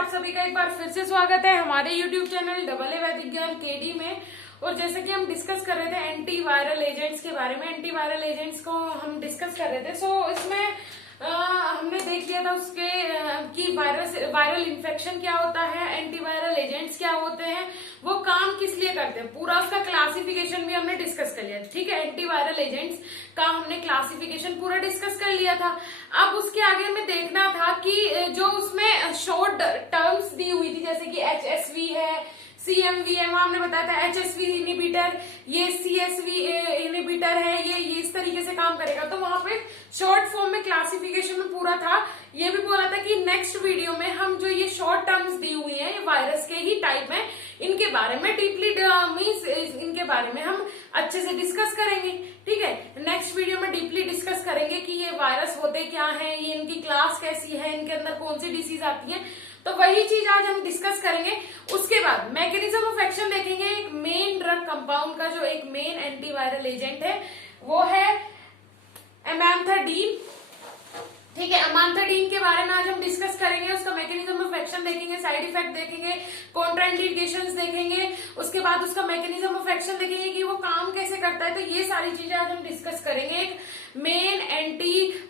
आप सभी का एक बार फिर से स्वागत है हमारे यूट्यूब चैनल डबल ए वैदिक ज्ञान केडी में। और जैसे कि हम डिस्कस कर रहे थे एंटी वायरल एजेंट्स के बारे में, एंटी वायरल एजेंट्स को हम डिस्कस कर रहे थे। सो इसमें हमने देख लिया था उसके कि वायरल इन्फेक्शन क्या होता है, एंटीवायरल एजेंट्स क्या होते हैं, वो काम किस लिए करते हैं, पूरा उसका क्लासिफिकेशन भी हमने डिस्कस कर लिया। ठीक है, एंटीवायरल एजेंट्स का हमने क्लासिफिकेशन पूरा डिस्कस कर लिया था। अब उसके आगे हमें देखना था कि जो उसमें शॉर्ट टर्म्स दी हुई थी, जैसे कि HSV है, CMV है, वहां हमने बताया था HSV इनिबिटर, ये CSV इनिबिटर है, ये इस तरीके से काम करेगा। तो वहां पे शॉर्ट फॉर्म में क्लासिफिकेशन में पूरा था। ये भी बोला था कि नेक्स्ट वीडियो में हम जो ये शॉर्ट टर्म्स दी हुई हैं, ये वायरस के ही टाइप है, इनके बारे में डीपली मीन्स इनके बारे में हम अच्छे से डिस्कस करेंगे। ठीक है, नेक्स्ट वीडियो में डीपली डिस्कस करेंगे कि ये वायरस होते क्या हैं, ये इनकी क्लास कैसी है, इनके अंदर कौन सी डिसीज आती है। तो वही चीज आज हम डिस्कस करेंगे। उसके बाद मैकेनिज्म ऑफ एक्शन देखेंगे। एक मेन ड्रग कंपाउंड का जो एक मेन एंटीवायरल एजेंट है वो है एमांथाडीन। ठीक है, अमांथाडीन के बारे में आज हम डिस्कस करेंगे, उसका मैकेनिज्म ऑफ एक्शन देखेंगे, साइड इफेक्ट देखेंगे, कॉन्ट्राइंडिकेशंस देखेंगे, उसके बाद उसका मैकेनिज्म ऑफ एक्शन देखेंगे कि वो काम कैसे करता है। तो ये सारी चीजें आज हम डिस्कस करेंगे एक मेन एंटी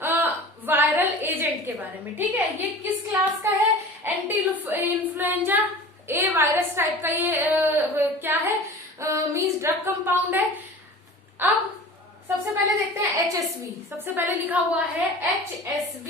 वायरल एजेंट के बारे में। ठीक है, ये किस क्लास का है, एंटी इन्फ्लुएंजा ए वायरस टाइप का ये क्या है, मीन्स ड्रग कंपाउंड है। अब सबसे पहले देखते हैं HSV। सबसे पहले लिखा हुआ है HSV।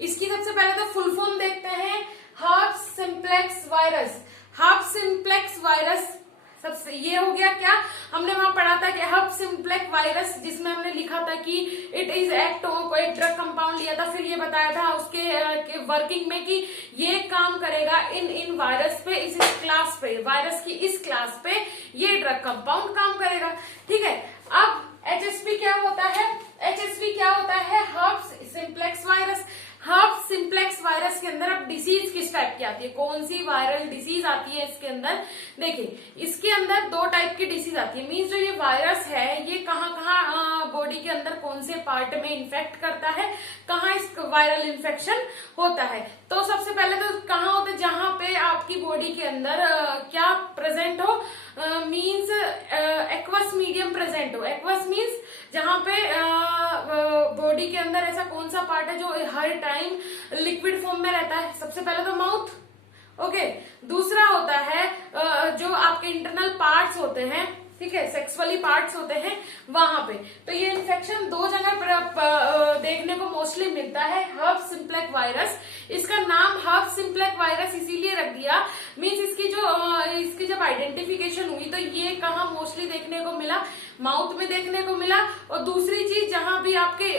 इसकी सबसे पहले तो फुल फॉर्म देखते हैं, herb simplex virus. Herb simplex virus सबसे ये हो गया क्या, हमने वहां पढ़ा था कि हर्ब सिंप्लेक्स वायरस, जिसमें हमने लिखा था कि इट इज एक्ट, कोई ड्रग कंपाउंड लिया था, फिर ये बताया था उसके वर्किंग में कि ये काम करेगा इन वायरस पे, इस क्लास पे, वायरस की इस क्लास पे ये ड्रग कंपाउंड काम करेगा। ठीक है, अब HSV क्या होता है, HSV क्या होता है, herb simplex virus. Herb simplex virus के अंदर अब डिसीज किस टाइप की आती है, कौन सी वायरल डिसीज आती है इसके अंदर। देखिए, इसके अंदर दो टाइप की डिसीज आती है, मीन्स जो ये वायरस है ये कहाँ कहाँ बॉडी के अंदर कौन से पार्ट में इन्फेक्ट करता है, कहाँ इस वायरल इन्फेक्शन होता है। तो सबसे पहले तो कहाँ होता है, जहां पे आपकी बॉडी के अंदर क्या प्रेजेंट हो, मीन्स एक्वस मीडियम प्रेजेंट हो। एक्वस मीन्स जहां पे बॉडी के अंदर ऐसा कौन सा पार्ट है जो हर टाइम लिक्विड फॉर्म में रहता है। सबसे पहले तो माउथ, ओके। दूसरा होता है जो आपके इंटरनल पार्ट्स होते हैं, ठीक है, सेक्सुअली पार्ट्स होते हैं वहां पे। तो ये इन्फेक्शन दो जगह देखने को मोस्टली मिलता है, हर्ब सिंप्लेक्स वायरस। इसका नाम हर्ब सिंप्लेक्स वायरस इसीलिए रख दिया, मीन्स इसकी जब आइडेंटिफिकेशन हुई तो ये कहाँ मोस्टली देखने को मिला, माउथ में देखने को मिला। और दूसरी चीज, जहां भी आपके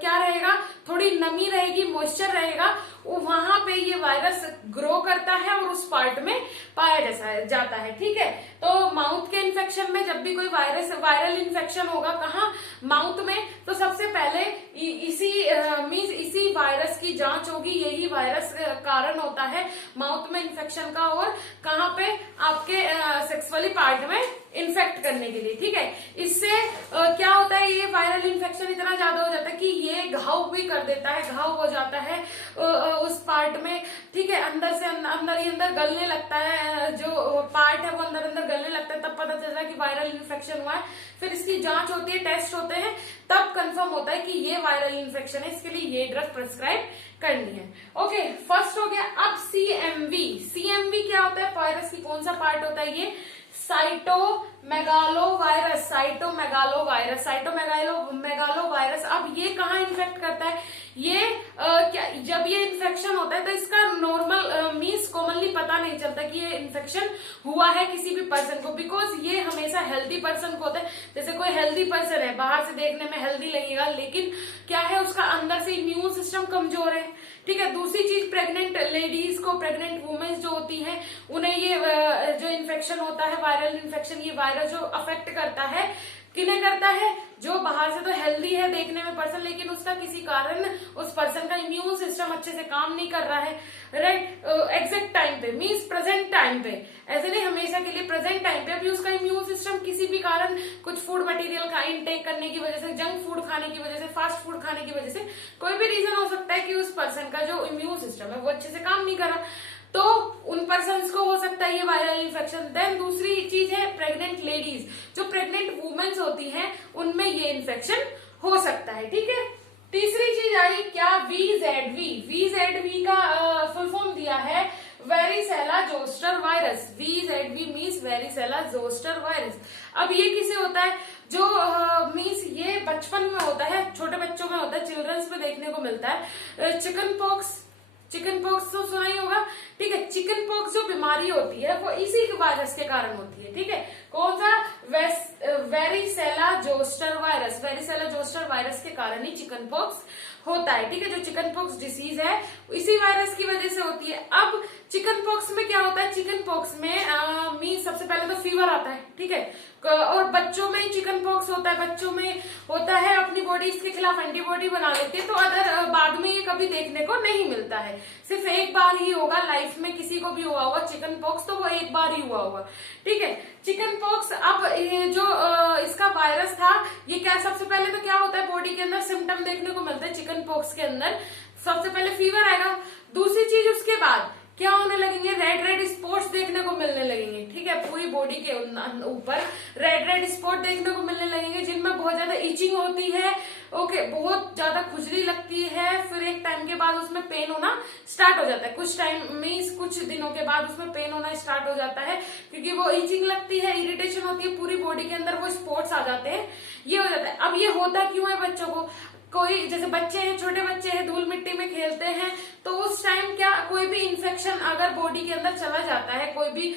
क्या रहेगा, थोड़ी नमी रहेगी, मॉइस्चर रहेगा, वहां पे ये वायरस ग्रो करता है और उस पार्ट में पाया जाता है। ठीक है, तो माउथ के इन्फेक्शन में जब भी कोई वायरल इन्फेक्शन होगा, कहाँ, माउथ में, तो सबसे पहले इसी वायरस की जांच होगी। यही वायरस कारण होता है माउथ में इन्फेक्शन का और कहाँ पे, आपके सेक्सुअली पार्ट में इन्फेक्ट करने के लिए। ठीक है, इससे क्या होता है, ये वायरल इन्फेक्शन इतना ज्यादा हो जाता है कि ये घाव भी कर देता है, घाव हो जाता है उस पार्ट में। ठीक है, अंदर से अंदर गलने लगता है, जो पार्ट है वो अंदर गलने लगता है, तब पता चलता है कि वायरल इन्फेक्शन हुआ है। फिर इसकी जांच होती है, टेस्ट होते हैं, तब कंफर्म होता है कि ये वायरल इन्फेक्शन है, इसके लिए ये ड्रग प्रिस्क्राइब करनी है। ओके, फर्स्ट हो गया। अब CMV। CMV क्या होता है, वायरस की कौन सा पार्ट होता है, ये साइटोमेगालो वायरस। साइटोमेगालो वायरस अब ये कहाँ इन्फेक्ट करता है, ये जब ये इन्फेक्शन होता है तो इसका नॉर्मल मीन्स कॉमनली पता नहीं चलता कि ये इन्फेक्शन हुआ है किसी भी पर्सन को, बिकॉज ये हमेशा हेल्दी पर्सन को होता है। जैसे कोई हेल्दी पर्सन है, बाहर से देखने में हेल्दी लगेगा, लेकिन क्या है, उसका अंदर से इम्यून सिस्टम कमजोर है। ठीक है, दूसरी चीज, प्रेग्नेंट लेडीज को, प्रेग्नेंट वुमेन्स जो होती हैं, उन्हें ये जो इन्फेक्शन होता है, वायरल इन्फेक्शन, ये वायरस जो अफेक्ट करता है, किन्हें करता है, जो बाहर से तो हेल्दी है देखने में पर्सन, लेकिन उसका किसी कारण उस पर्सन का इम्यून सिस्टम अच्छे से काम नहीं कर रहा है, राइट, एग्जैक्ट टाइम पे, मीन्स प्रेजेंट टाइम पे, ऐसे नहीं हमेशा के लिए, प्रेजेंट टाइम पे अभी उसका इम्यून सिस्टम किसी भी कारण, कुछ फूड मटेरियल का इनटेक करने की वजह से, जंक फूड खाने की वजह से, फास्ट फूड खाने की वजह से, कोई भी रीजन हो सकता है कि उस पर्सन का जो इम्यून सिस्टम है वो अच्छे से काम नहीं कर रहा। तो उन पर्सन को हो सकता है ये वायरल इन्फेक्शन। देन दूसरी चीज है प्रेग्नेंट लेडीज, जो प्रेग्नेंट वुमेन्स होती हैं उनमें ये इन्फेक्शन हो सकता है, ठीक है। तीसरी चीज आई क्या, VZV। VZV का फुल फॉर्म दिया है varicella zoster virus. VZV means varicella zoster virus. अब ये किसे होता है, जो मीन्स ये बचपन में होता है, छोटे बच्चों में होता है, चिल्ड्रंस में देखने को मिलता है। चिकन पॉक्स तो सुना ही होगा, ठीक है। चिकन पॉक्स जो बीमारी होती है वो इसी वायरस के कारण होती है, ठीक है। कौन सा, varicella zoster virus. Varicella zoster virus के कारण ही चिकन पॉक्स होता है, ठीक है। जो चिकन पॉक्स डिसीज है इसी वायरस की वजह से होती है। अब चिकन पॉक्स में क्या होता है, चिकन पॉक्स में मीन सबसे पहले तो फीवर आता है, ठीक है। और बच्चों में ही चिकन पॉक्स होता है, बच्चों में होता है, अपनी बॉडी इसके खिलाफ एंटीबॉडी बना लेती है, तो अदर बाद में ये कभी देखने को नहीं मिलता है। सिर्फ एक बार ही होगा लाइफ में, किसी को भी हुआ होगा चिकन पॉक्स तो वो एक बार ही हुआ होगा, ठीक है। चिकन पॉक्स, अब ये जो इसका वायरस था, ये क्या, सबसे पहले तो क्या होता है, बॉडी के अंदर सिम्टम देखने को मिलते हैं चिकन पॉक्स के अंदर। सबसे पहले फीवर आएगा, दूसरी चीज उसके बाद क्या होने लगेंगे, रेड रेड स्पॉट्स देखने को मिलने लगेंगे, ठीक है। पूरी बॉडी के ऊपर रेड रेड स्पॉट देखने को मिलने लगेंगे, जिनमें बहुत ज्यादा इचिंग होती है, ओके, बहुत ज्यादा खुजली लगती है। फिर एक टाइम के बाद उसमें पेन होना स्टार्ट हो जाता है, कुछ टाइम मीन्स कुछ दिनों के बाद उसमें पेन होना स्टार्ट हो जाता है, क्योंकि वो इचिंग लगती है, इरिटेशन होती है, पूरी बॉडी के अंदर वो स्पॉट्स आ जाते हैं, ये हो जाता है। अब ये होता क्यों है बच्चों को, कोई जैसे बच्चे हैं, छोटे बच्चे हैं, धूल मिट्टी में खेलते हैं, तो उस टाइम क्या, कोई भी इन्फेक्शन अगर बॉडी के अंदर चला जाता है, कोई भी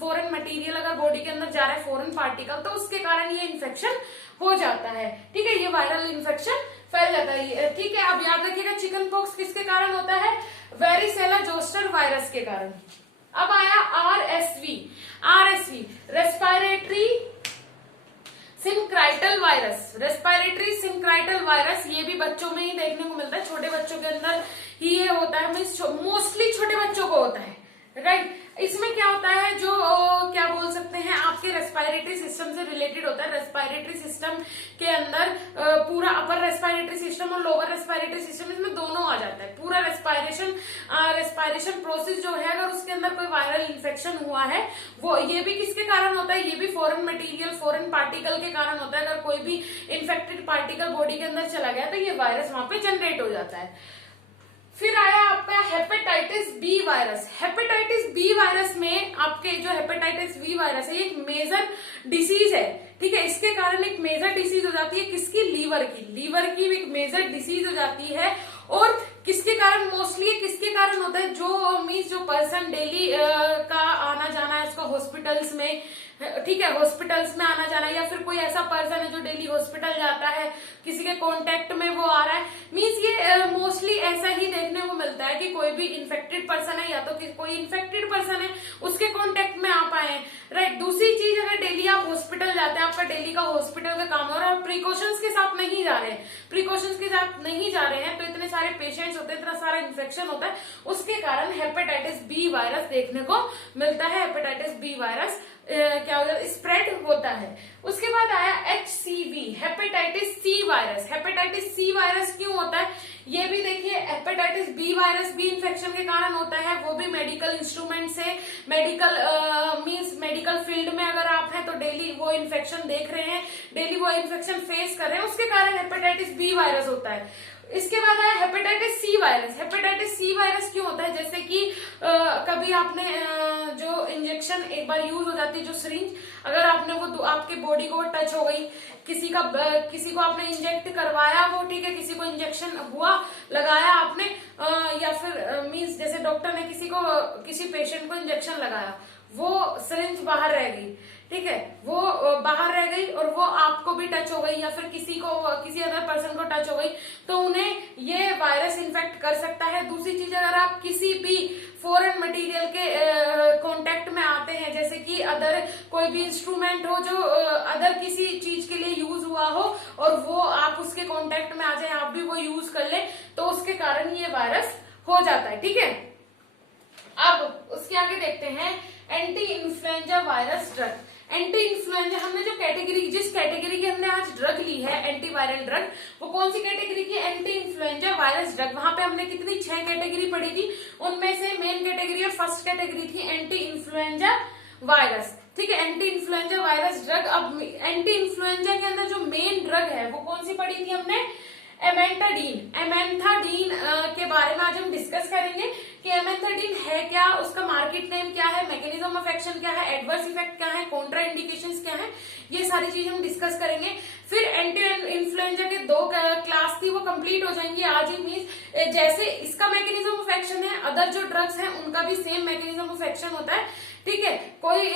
फॉरेन मटेरियल अगर बॉडी के अंदर जा रहा है, फॉरेन पार्टिकल, तो उसके कारण ये इन्फेक्शन हो जाता है, ठीक है। ये वायरल इन्फेक्शन फैल जाता है, ठीक है। अब याद रखिएगा चिकन पॉक्स किसके कारण होता है, वेरिसेला जोस्टर वायरस के कारण। अब आया RSV, respiratory syncytial virus. Respiratory syncytial virus, ये भी बच्चों में ही देखने को मिलता है, छोटे बच्चों के अंदर ही ये होता है, मोस्टली छोटे बच्चों को होता है, राइट। इसमें क्या होता है, जो क्या बोल सकते हैं, आपके रेस्पिरेटरी सिस्टम से रिलेटेड होता है। रेस्पिरेटरी सिस्टम के अंदर पूरा अपर रेस्पिरेटरी सिस्टम और लोअर रेस्पिरेटरी सिस्टम, इसमें दोनों आ जाता है। पूरा रेस्पिरेशन प्रोसेस जो है, अगर उसके अंदर कोई वायरल इन्फेक्शन हुआ है, वो ये भी किसके कारण होता है, ये भी फॉरेन मटेरियल, फॉरेन पार्टिकल के कारण होता है। अगर कोई भी इन्फेक्टेड पार्टिकल बॉडी के अंदर चला गया तो ये वायरस वहां पे जनरेट हो जाता है। फिर आया आपका hepatitis B virus. Hepatitis B virus में आपके जो हेपेटाइटिस बी वायरस है, ये एक मेजर डिसीज है, ठीक है। इसके कारण एक मेजर डिसीज हो जाती है, किसकी, लीवर की एक मेजर डिसीज हो जाती है। और किसके कारण, मोस्टली किसके कारण होता है, जो मीन्स जो पर्सन डेली का आना जाना है उसका हॉस्पिटल्स में, ठीक है, हॉस्पिटल्स में आना जाना, या फिर कोई ऐसा पर्सन है जो डेली हॉस्पिटल जाता है, किसी के कांटेक्ट में वो आ रहा है, मीन्स ये मोस्टली ऐसा ही देखने को मिलता है कि कोई भी इन्फेक्टेड पर्सन है, या तो कोई इन्फेक्टेड पर्सन है उसके कांटेक्ट में आप आए हैं, राइट। दूसरी चीज, अगर डेली आप हॉस्पिटल जाते हैं, आपका डेली का हॉस्पिटल का काम हो रहा है और प्रिकॉशंस के साथ नहीं जा रहे हैं, तो इतने सारे पेशेंट्स होते हैं, इतना सारा इन्फेक्शन होता है, उसके कारण हेपेटाइटिस बी वायरस देखने को मिलता है। हेपेटाइटिस बी वायरस क्या हो जाता है, स्प्रेड होता है। उसके बाद आया HCV, hepatitis C virus. Hepatitis C virus क्यों होता है, ये भी देखिए, हेपेटाइटिस बी वायरस भी इन्फेक्शन के कारण होता है, वो भी मेडिकल इंस्ट्रूमेंट से, मेडिकल फील्ड में अगर आप हैं तो डेली वो इन्फेक्शन देख रहे हैं, डेली वो इन्फेक्शन फेस कर रहे हैं, उसके कारण हेपेटाइटिस बी वायरस होता है। इसके बाद आया hepatitis C virus. Hepatitis C virus क्यों होता है, जैसे कि कभी आपने जो इंजेक्शन एक बार यूज हो जाती है, जो सिरिंज, अगर आपने वो आपके बॉडी को टच हो गई, किसी को आपने इंजेक्ट करवाया, वो ठीक है, किसी को इंजेक्शन हुआ, लगाया आपने, या फिर मींस जैसे डॉक्टर ने किसी पेशेंट को इंजेक्शन लगाया, वो सिरिंज बाहर रह गई, ठीक है, वो बाहर रह गई और वो आपको भी टच हो गई, या फिर किसी अदर पर्सन को टच हो गई, तो उन्हें ये वायरस इन्फेक्ट कर सकता है। दूसरी चीज, अगर आप किसी भी फॉरेन मटेरियल के कांटेक्ट में आते हैं, जैसे कि अदर कोई भी इंस्ट्रूमेंट हो जो अदर किसी चीज के लिए यूज हुआ हो, और वो आप उसके कांटेक्ट में आ जाए, आप भी वो यूज कर ले, तो उसके कारण ये वायरस हो जाता है, ठीक है। अब उसके आगे देखते हैं anti influenza virus drug. Anti influenza हमने जो कैटेगरी, जिस कैटेगरी की हमने आज ड्रग ली है एंटीवायरल ड्रग, वो कौन सी कैटेगरी की? Anti influenza virus drug. वहां पे हमने कितनी 6 कैटेगरी पढ़ी थी, उनमें से मेन कैटेगरी और फर्स्ट कैटेगरी थी एंटी इन्फ्लुएंजा वायरस। ठीक है, एंटी इन्फ्लुएंजा वायरस ड्रग। अब एंटी इन्फ्लुएंजा के अंदर जो मेन ड्रग है वो कौन सी पढ़ी थी हमने? एमेंथाडीन। एमेंथाडीन के बारे में आज हम डिस्कस करेंगे कि एमेंथाडीन है क्या, उसका मार्केट नेम क्या है, मैकेनिज्म ऑफ एक्शन क्या है, एडवर्स इफेक्ट क्या है, कॉन्ट्रा इंडिकेशंस क्या है, ये सारी चीज हम डिस्कस करेंगे। फिर एंटी इन्फ्लुएंजा के 2 क्लास थी वो कंप्लीट हो जाएंगी आज ही। मीन्स जैसे इसका मैकेनिज्म ऑफ एक्शन है, अदर जो ड्रग्स हैं उनका भी सेम मैकेनिज्म ऑफ एक्शन होता है। ठीक है, कोई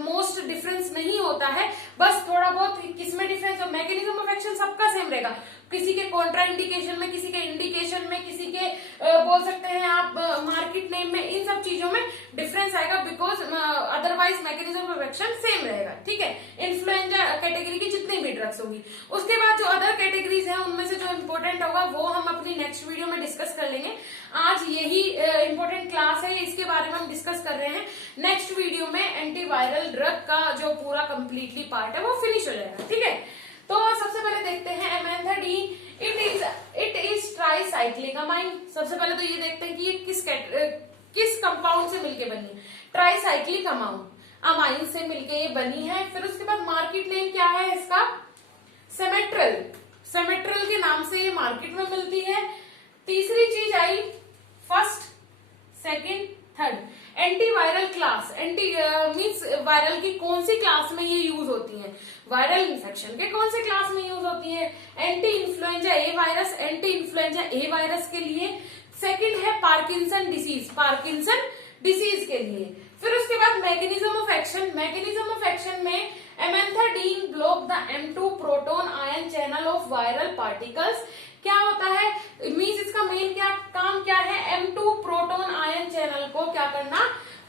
मोस्ट डिफरेंस नहीं होता है, बस थोड़ा बहुत किसमें डिफरेंस हो। मैकेनिज्म ऑफ एक्शन सबका सेम रहेगा, किसी के कॉन्ट्रा इंडिकेशन में, किसी के इंडिकेशन में, किसी के बोल सकते हैं आप मार्केट नेम में, इन सब चीजों में डिफरेंस आएगा, because otherwise mechanism of action same रहेगा। ठीक है, इन्फ्लुएंजा कैटेगरी की जितनी भी ड्रग्स होगी। उसके बाद जो अदर कैटेगरीज हैं उनमें से जो इम्पोर्टेंट होगा वो हम अपनी नेक्स्ट वीडियो में डिस्कस कर लेंगे। आज यही इम्पोर्टेंट क्लास है, इसके बारे में हम डिस्कस कर रहे हैं। नेक्स्ट वीडियो में एंटीवायरल ड्रग का जो पूरा कंप्लीटली पार्ट है वो फिनिश हो जाएगा। ठीक है, तो सबसे पहले देखते हैं amantadine. It is tricyclic amine. सबसे पहले तो ये देखते हैं कि ये किस कंपाउंड से मिलके बनी है। ट्राईसाइक्लिक अमाइन से मिलके ये बनी है। फिर उसके बाद मार्केट नेम क्या है इसका? सेमेट्रल। सेमेट्रल के नाम से ये मार्केट में मिलती है। तीसरी चीज आई first, second, third, antiviral class. Anti means viral की कौन सी क्लास में ये यूज होती है? वायरल इन्फेक्शन के कौन से क्लास में यूज होती है? एंटी इन्फ्लुएंजा ए वायरस, एंटी इन्फ्लुएंजा ए वायरस के लिए। सेकंड है पार्किंसन डिसीज, पार्किंसन डिसीज के लिए। फिर उसके बाद mechanism of action. Mechanism of action में amantadine block the M2 proton ion channel of viral particles. क्या होता है? मीन्स इसका मेन क्या काम क्या है? M2 प्रोटॉन आयन चैनल को क्या करना?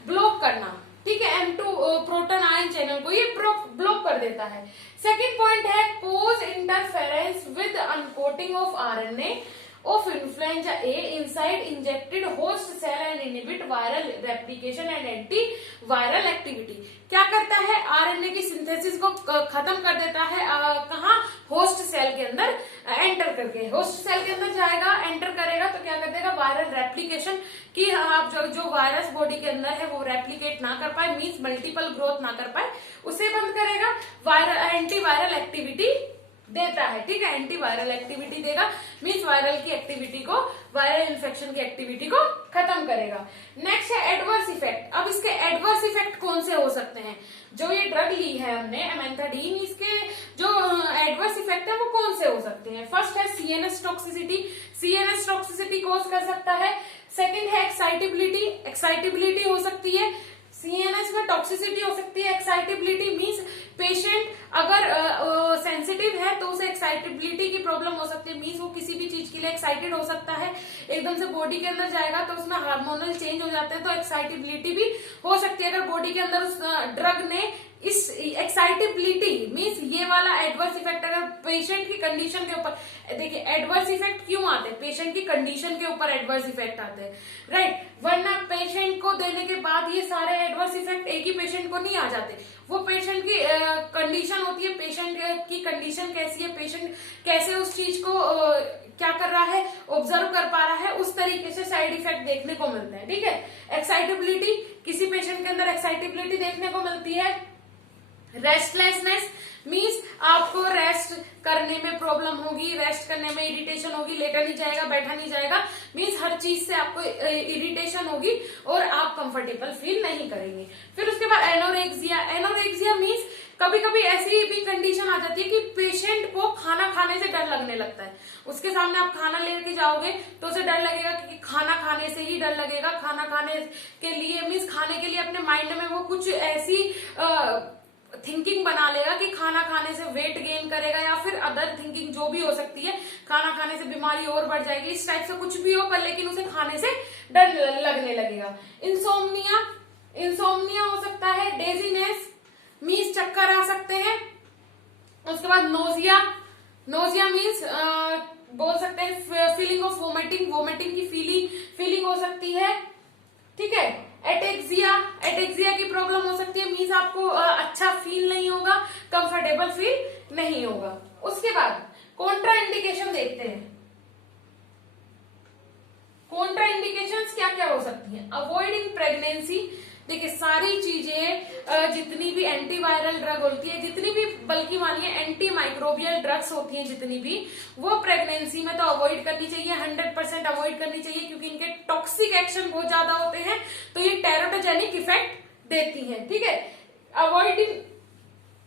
ब्लॉक करना। ठीक है, M2 प्रोटॉन आयन चैनल को ये ब्लॉक कर देता है। सेकेंड पॉइंट है cause interference with uncoating of RNA of influenza A inside injected host cell and inhibit viral replication and antiviral activity। क्या करता है? आरएनए की सिंथेसिस को खत्म कर देता है। कहाँ? होस्ट सेल के अंदर एंटर करके। होस्ट सेल के अंदर जाएगा, एंटर करेगा तो क्या कर देगा? वायरल रेप्लिकेशन की आप जो वायरस बॉडी के अंदर है वो रेप्लिकेट ना कर पाए, मीन्स मल्टीपल ग्रोथ ना कर पाए, उसे बंद करेगा। वायरल एंटीवायरल एक्टिविटी देता है। ठीक है, एंटीवायरल एक्टिविटी देगा, मीन्स वायरल की एक्टिविटी को, वायरल इन्फेक्शन की एक्टिविटी को खत्म करेगा। नेक्स्ट है एडवर्स इफेक्ट। अब इसके एडवर्स इफेक्ट कौन से हो सकते हैं? जो ये ड्रग ली है हमने एमेंथाडीन, इसके जो एडवर्स इफेक्ट है वो कौन से हो सकते हैं? फर्स्ट है CNS toxicity. CNS toxicity cause कर सकता है। सेकेंड है एक्साइटेबिलिटी। एक्साइटेबिलिटी हो सकती है। CNS में टॉक्सिसिटी हो सकती है। एक्साइटेबिलिटी मीन्स पेशेंट अगर सेंसिटिव है तो उसे एक्साइटेबिलिटी की प्रॉब्लम हो सकती है, मीन्स वो किसी भी चीज के लिए एक्साइटेड हो सकता है। एकदम से बॉडी के अंदर जाएगा तो उसमें हार्मोनल चेंज हो जाते हैं, तो एक्साइटेबिलिटी भी हो सकती है। अगर बॉडी के अंदर उस ड्रग ने इस एक्साइटेबिलिटी मीन्स ये वाला एडवर्स इफेक्ट अगर पेशेंट की कंडीशन के ऊपर, देखिए एडवर्स इफेक्ट क्यों आते हैं? पेशेंट की कंडीशन के ऊपर एडवर्स इफेक्ट आते हैं, राइट। वरना पेशेंट को देने के बाद ये सारे एडवर्स इफेक्ट एक ही पेशेंट को नहीं आ जाते। वो पेशेंट की कंडीशन होती है, पेशेंट की कंडीशन कैसी है, पेशेंट कैसे उस चीज को क्या कर रहा है, ऑब्जर्व कर पा रहा है, उस तरीके से साइड इफेक्ट देखने को मिलते हैं। ठीक है, एक्साइटेबिलिटी, किसी पेशेंट के अंदर एक्साइटेबिलिटी देखने को मिलती है। रेस्टलेसनेस मीन्स आपको रेस्ट करने में प्रॉब्लम होगी, रेस्ट करने में इरिटेशन होगी, लेटा नहीं जाएगा, बैठा नहीं जाएगा, मीन्स हर चीज से आपको इरिटेशन होगी और आप कंफर्टेबल फील नहीं करेंगे। फिर उसके बाद एनोरेक्सिया। एनोरेक्सिया मीन्स कभी कभी ऐसी भी कंडीशन आ जाती है कि पेशेंट को खाना खाने से डर लगने लगता है। उसके सामने आप खाना लेके जाओगे तो उसे डर लगेगा, क्योंकि खाना खाने से ही डर लगेगा। खाना खाने के लिए मीन्स खाने के लिए अपने माइंड में वो कुछ ऐसी थिंकिंग बना लेगा कि खाना खाने से वेट गेन करेगा, या फिर अदर थिंकिंग जो भी हो सकती है, खाना खाने से बीमारी और बढ़ जाएगी, इस टाइप से कुछ भी हो, पर लेकिन उसे खाने से डर लगने लगेगा। इंसोम्निया, इंसोम्निया हो सकता है। डेजीनेस मीन्स चक्कर आ सकते हैं। उसके बाद नोजिया, नोजिया मीन्स बोल सकते हैं फीलिंग ऑफ वोमिटिंग, वोमिटिंग की फीलिंग हो सकती है। ठीक है। एटेक्सिया की प्रॉब्लम हो सकती है, मीन्स आपको अच्छा फील नहीं होगा, कंफर्टेबल फील नहीं होगा। उसके बाद कॉन्ट्रा इंडिकेशन देखते हैं। कॉन्ट्रा इंडिकेशंस क्या क्या हो सकती हैं? Avoiding pregnancy. देखिए सारी चीजें जितनी भी एंटीवायरल ड्रग होती है, जितनी भी बल्कि मानिए एंटी माइक्रोबियल ड्रग्स होती हैं जितनी भी, वो प्रेगनेंसी में तो अवॉइड करनी चाहिए, 100% अवॉइड करनी चाहिए, क्योंकि इनके टॉक्सिक एक्शन बहुत ज्यादा होते हैं, तो ये टेरोटोजेनिक इफेक्ट देती हैं। ठीक है, avoiding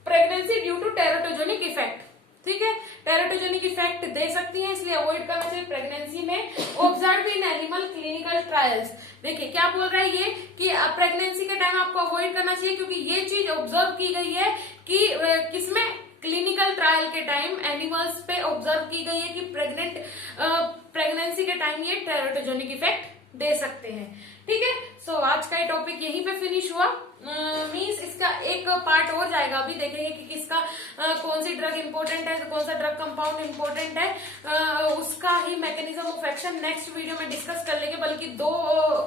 pregnancy due to teratogenic effect. ठीक है, टेरोटोजेनिक इफेक्ट दे सकती है, इसलिए अवॉइड करना चाहिए प्रेगनेंसी में। Observe in animal clinical trials. देखिए क्या बोल रहा है ये कि प्रेगनेंसी के टाइम आपको अवॉइड करना चाहिए, क्योंकि ये चीज ऑब्जर्व की गई है कि किसमें, क्लिनिकल ट्रायल के टाइम एनिमल्स पे ऑब्जर्व की गई है कि प्रेगनेंसी के टाइम ये टेरोटोजेनिक इफेक्ट दे सकते हैं। ठीक है, सो आज का ये टॉपिक यहीं पे फिनिश हुआ। मीन्स इसका एक पार्ट और जाएगा, अभी देखेंगे कि किसका कौन सी ड्रग इंपॉर्टेंट है, कौन सा ड्रग कंपाउंड इंपॉर्टेंट है, उसका ही mechanism of action next video में डिस्कस कर लेंगे, बल्कि 2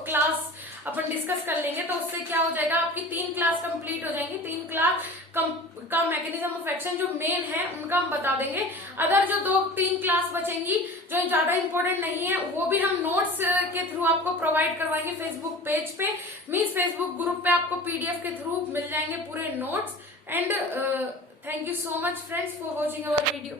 क्लास अपन डिस्कस कर लेंगे, तो उससे क्या हो जाएगा, आपकी 3 क्लास कंप्लीट हो जाएंगी। 3 क्लास का मैकेनिज्म ऑफ एक्शन जो मेन है उनका हम बता देंगे। अदर जो 2-3 क्लास बचेंगी जो ज्यादा इंपॉर्टेंट नहीं है, वो भी हम नोट्स के थ्रू आपको प्रोवाइड करवाएंगे फेसबुक पेज पे, मीन्स फेसबुक ग्रुप पे आपको पीडीएफ के थ्रू मिल जाएंगे पूरे notes. And thank you so much friends for watching our video.